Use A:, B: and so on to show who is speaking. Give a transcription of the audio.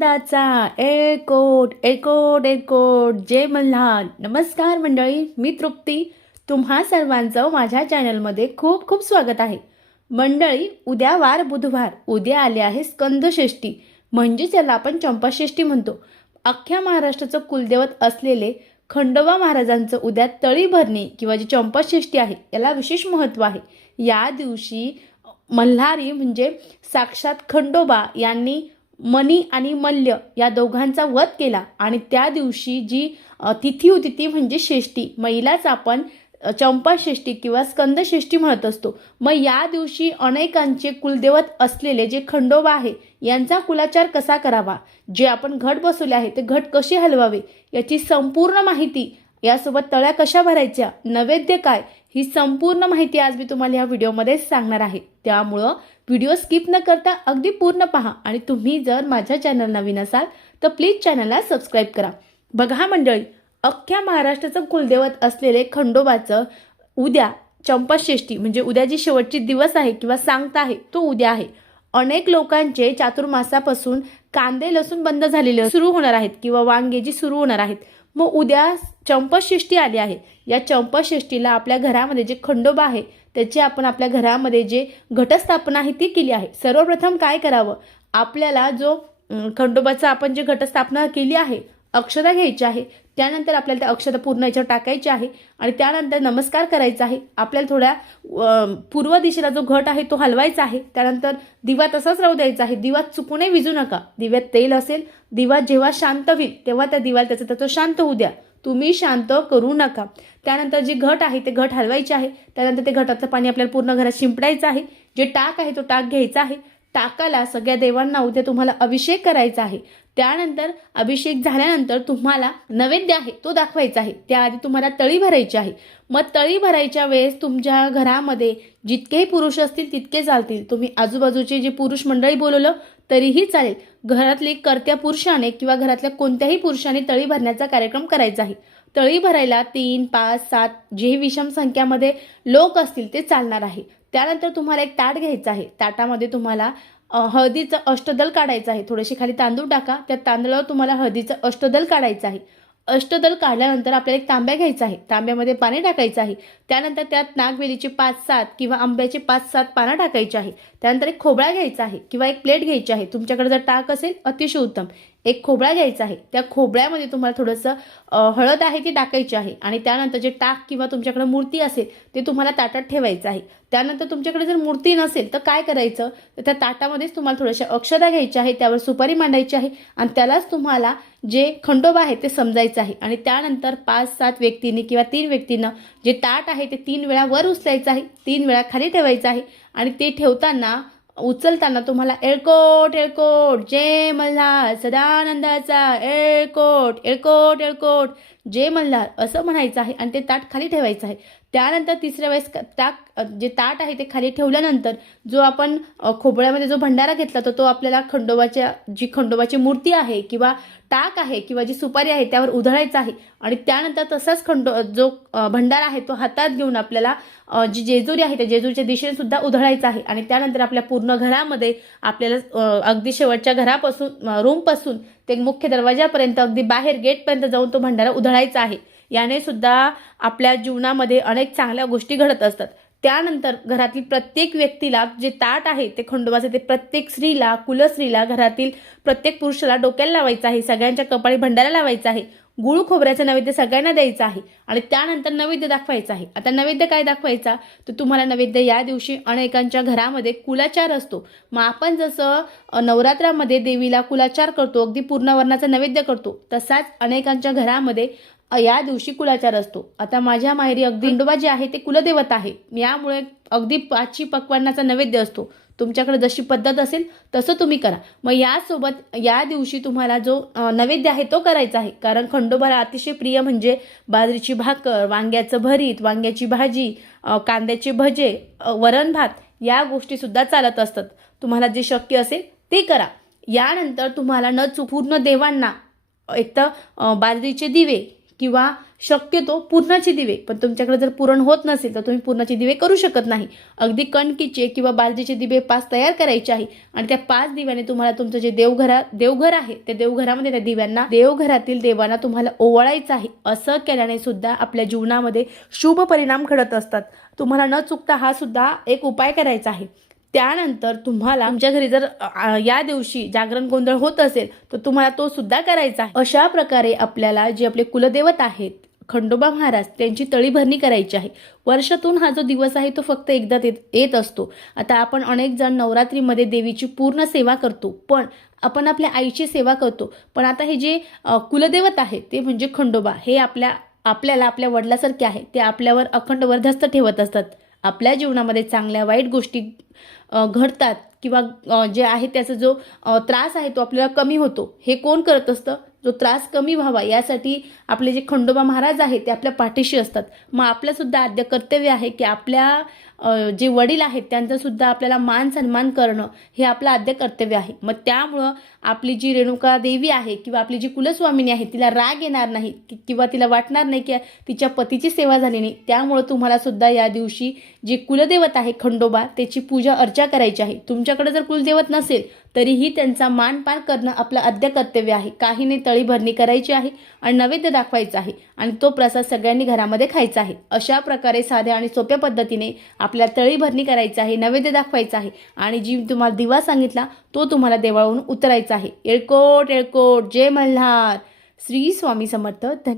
A: Dacha एकोट एकोट एकोट. जय मल्हार. नमस्कार मंडळी मी तृप्ती. तुम्हा सर्वांचं माझ्या चॅनलमध्ये खूप खूप स्वागत आहे. मंडळी उद्या वार बुधवार. उद्या आले आहे स्कंदषष्ठी म्हणजेच याला आपण चंपाषष्ठी म्हणतो. अख्ख्या महाराष्ट्राचं कुलदेवत असलेले खंडोबा महाराजांचं उद्या तळी भरणे किंवा जी चंपाषष्ठी आहे याला विशेष महत्त्व आहे. या दिवशी मल्हारी म्हणजे साक्षात खंडोबा यांनी मनी आणि मल्य या दोघांचा वध केला आणि त्या दिवशी जी तिथी होती ती म्हणजे शेष्टी. महिलाच आपण अ, चंपाषष्ठी किंवा स्कंदषष्ठी म्हणत असतो. मग या दिवशी अनेकांचे कुलदेवत असलेले जे खंडोबा आहे यांचा कुलाचार कसा करावा? जे आपण घट बसवले आहे ते घट कसे हलवावे? याची संपूर्ण माहिती यासोबत तळ्या कशा भरायच्या? नैवेद्य काय? ही संपूर्ण माहिती आज मी तुम्हाला या व्हिडिओमध्ये सांगणार आहे. त्यामुळं व्हिडिओ स्किप न करता अगदी पूर्ण पहा आणि तुम्ही जर माझ्या चॅनल नवीन असाल तर प्लीज चॅनलला सबस्क्राईब करा. बघा मंडळी अख्ख्या महाराष्ट्राचं कुलदैवत असलेले खंडोबाचं उद्या चंपाषष्ठी म्हणजे उद्या जी शेवटची दिवस आहे किंवा सांगता आहे तो उद्या आहे. अनेक लोकांचे चातुर्मासापासून कांदे लसूण बंद झालेले सुरू होणार आहेत किंवा वांगे जी सुरू होणार आहेत. मग उद्या चंपाषष्ठी आली आहे. या चंपाषष्ठीला आपल्या घरामध्ये जे खंडोबा आहे त्याची आपण आपल्या घरामध्ये जे घटस्थापना आहे ती केली आहे. सर्वप्रथम काय करावं? आपल्याला जो खंडोबाचा आपण जे घटस्थापना केली आहे अक्षता घ्यायची आहे त्यानंतर आपल्याला त्या अक्षता पूर्ण याच्यावर टाकायची आहे आणि त्यानंतर नमस्कार करायचा आहे. आपल्याला थोड्या पूर्व दिशेला जो घट आहे तो हलवायचा आहे. त्यानंतर दिवा तसाच राहू द्यायचा आहे. दिवा चुकूनही विजू नका. दिव्यात तेल असेल दिवा जेव्हा शांत होईल तेव्हा त्या दिवाला त्याचं त्याचं शांत होऊ द्या. तुम्ही शांत करू नका. त्यानंतर जे घट आहे ते घट हलवायचे आहे. त्यानंतर ते घटाचं पाणी आपल्याला पूर्ण घरात शिंपडायचं आहे. जे टाक आहे तो टाक घ्यायचा आहे. टाकाला सगळ्या देवांना उद्या तुम्हाला अभिषेक करायचा आहे. त्यानंतर अभिषेक झाल्यानंतर तुम्हाला नैवेद्य आहे तो दाखवायचा आहे. त्याआधी तुम्हाला तळी भरायची आहे. मग तळी भरायच्या वेळेस तुमच्या घरामध्ये जितकेही पुरुष असतील तितके चालतील. तुम्ही आजूबाजूचे जे पुरुष मंडळी बोलवलं तरीही चालेल. घरातली कर्त्या पुरुषाने किंवा घरातल्या कोणत्याही पुरुषाने तळी भरण्याचा कार्यक्रम करायचा आहे. तळी भरायला तीन पाच सात जे विषम संख्यामध्ये लोक असतील ते चालणार आहे. त्यानंतर तुम्हाला एक ताट घ्यायचं आहे. ताटामध्ये तुम्हाला हळदीचं अष्टदल काढायचं आहे. थोडेसे खाली तांदूळ टाका. त्या तांदळावर तुम्हाला हळदीचं अष्टदल काढायचं आहे. अष्टदल काढल्यानंतर आपल्याला एक तांब्या घ्यायचा आहे. तांब्यामध्ये पाणी टाकायचं आहे. त्यानंतर त्यात नागवेलीचे पाच सात किंवा आंब्याचे पाच सात पानं टाकायची आहे. त्यानंतर एक खोबळा घ्यायचा आहे किंवा एक प्लेट घ्यायची आहे. तुमच्याकडे जर टाक असेल अतिशय उत्तम. एक खोबळा घ्यायचा आहे. त्या खोबळ्यामध्ये तुम्हाला थोडंसं हळद आहे ती टाकायची आहे आणि त्यानंतर जे टाक किंवा तुमच्याकडे मूर्ती असेल ते तुम्हाला ताटात ठेवायचं आहे. त्यानंतर तुमच्याकडे जर मूर्ती नसेल तर काय करायचं? तर त्या ताटामध्येच तुम्हाला थोड्याशा अक्षदा घ्यायच्या आहे त्यावर सुपारी मांडायची आहे आणि त्यालाच तुम्हाला जे खंडोबा आहे ते समजायचं आहे. आणि त्यानंतर पाच सात व्यक्तींनी किंवा तीन व्यक्तींना जे ताट आहे ते तीन वेळा वर उचलायचं आहे तीन वेळा खाली ठेवायचं आहे आणि ते ठेवताना उचलताना तुम्हाला एळकोट एळकोट जय मल्हार सदानंदाचा एळकोट एळकोट एळकोट जे मल्हार असं म्हणायचं आहे आणि ते ताट खाली ठेवायचं आहे. त्यानंतर तिसऱ्या वेळेस ताक जे ताट आहे ते खाली ठेवल्यानंतर जो आपण खोबळ्यामध्ये जो भंडारा घेतला तर तो आपल्याला खंडोबाच्या जी खंडोबाची मूर्ती आहे किंवा टाक आहे किंवा जी सुपारी आहे त्यावर उधळायचा आहे आणि त्यानंतर तसाच खंडो जो भंडारा आहे तो हातात घेऊन आपल्याला जी जेजुरी आहे त्या जेजुरीच्या दिशेने सुद्धा उधळायचा आहे आणि त्यानंतर आपल्या पूर्ण घरामध्ये आपल्याला अगदी शेवटच्या घरापासून रूमपासून ते मुख्य दरवाजापर्यंत अगदी बाहेर गेटपर्यंत जाऊन तो भंडारा उधळायचा आहे. याने सुद्धा आपल्या जीवनामध्ये अनेक चांगल्या गोष्टी घडत असतात. त्यानंतर घरातील प्रत्येक व्यक्तीला जे ताट आहे ते खंडोबाचं ते प्रत्येक स्त्रीला कुलस्त्रीला घरातील प्रत्येक पुरुषाला डोक्याला लावायचं आहे. सगळ्यांच्या कपाळी भंडारा लावायचा आहे. गुळ खोबऱ्याचं नैवेद्य सगळ्यांना द्यायचं आहे. आणि त्यानंतर नैवेद्य दाखवायचं आहे. आता नैवेद्य काय दाखवायचा? तर तुम्हाला नैवेद्य या दिवशी अनेकांच्या घरामध्ये कुलाचार असतो. मग आपण जसं नवरात्रामध्ये देवीला कुलाचार करतो अगदी पूर्ण वर्णाचा नैवेद्य करतो तसाच अनेकांच्या घरामध्ये या दिवशी कुलाचार असतो. आता माझ्या माहेरी अगदी खंडोबा जे आहे ते कुलदेवत आहे. यामुळे अगदी पाचही पक्वांनाचा नैवेद्य असतो. तुमच्याकडे जशी पद्धत असेल तसं तुम्ही करा. मग यासोबत या दिवशी तुम्हाला जो नैवेद्य आहे तो करायचा आहे. कारण खंडोबाला अतिशय प्रिय म्हणजे बाजरीची भाकर वांग्याचं भरीत वांग्याची भाजी कांद्याचे भजे वरण भात या गोष्टीसुद्धा चालत असतात. तुम्हाला जे शक्य असेल ते करा. यानंतर तुम्हाला न चुक पूर्ण देवांना एक तर बाजरीचे दिवे किंवा शक्यतो पूर्णाचे दिवे. पण तुमच्याकडे जर पुरण होत नसेल तर तुम्ही पूर्णाचे दिवे करू शकत नाही. अगदी कणकीचे किंवा बालजीचे दिवे पाच तयार करायचे आहे. आणि त्या पाच दिव्याने तुम्हाला तुमचं जे देवघरा देवघर आहे त्या देवघरामध्ये त्या दिव्यांना देवघरातील देवांना तुम्हाला ओवाळायचं आहे. असं केल्याने सुद्धा आपल्या जीवनामध्ये शुभ परिणाम घडत असतात. तुम्हाला न चुकता हा सुद्धा एक उपाय करायचा आहे. त्यानंतर तुम्हाला तुमच्या घरी जर या दिवशी जागरण गोंधळ होत असेल तर तुम्हाला तो सुद्धा करायचा आहे. अशा प्रकारे आपल्याला जे आपले कुलदेवत आहेत खंडोबा महाराज त्यांची तळीभरणी करायची आहे. वर्षातून हा जो दिवस आहे तो फक्त एकदा येत येत असतो. आता आपण अनेक जण नवरात्रीमध्ये देवीची पूर्ण सेवा करतो पण आपण आपल्या आईची सेवा करतो. पण आता हे जे कुलदेवत आहे ते म्हणजे खंडोबा हे आपल्या आपल्याला आपल्या वडिलासारखे आहे. ते आपल्यावर अखंड वर्धस्त ठेवत असतात. आपल्या जीवनामध्ये चांगल्या वाईट गोष्टी घडतात किंवा जे आहे त्याचा जो त्रास आहे तो आपल्याला कमी होतो. हे कोण करत असतं? जो त्रास कमी व्हावा यासाठी आपले जे खंडोबा महाराज आहेत ते आपल्या पाठीशी असतात. मग आपल्यासुद्धा आद्य कर्तव्य आहे की आपल्या जे वडील आहेत त्यांचासुद्धा आपल्याला मान सन्मान करणं हे आपलं आद्य कर्तव्य आहे. मग त्यामुळं आपली जी रेणुका देवी आहे किंवा आपली जी कुलस्वामिनी आहे तिला राग येणार नाही किंवा तिला वाटणार नाही की तिच्या पतीची सेवा झाली नाही. त्यामुळं तुम्हालासुद्धा या दिवशी जे कुलदेवत आहे खंडोबा त्याची पूजा अर्चा करायची आहे. तुमच्याकडे जर कुलदेवत नसेल तरीही त्यांचा मान पार करणं आपलं आद्य कर्तव्य आहे. काहीने तळी भरणी करायची आहे आणि नैवेद्य दाखवायचा आहे आणि तो प्रसाद सगळ्यांनी घरामध्ये खायचा आहे. अशा प्रकारे साध्या आणि सोप्या पद्धतीने आपल्या तळी भरणी करायचं आहे नैवेद्य दाखवायचा आहे आणि जी तुम्हाला दिवा सांगितला तो तुम्हाला देवाळून उतरायचा आहे. येळकोट येळकोट जय मल्हार. श्री स्वामी समर्थ. धन्यवाद.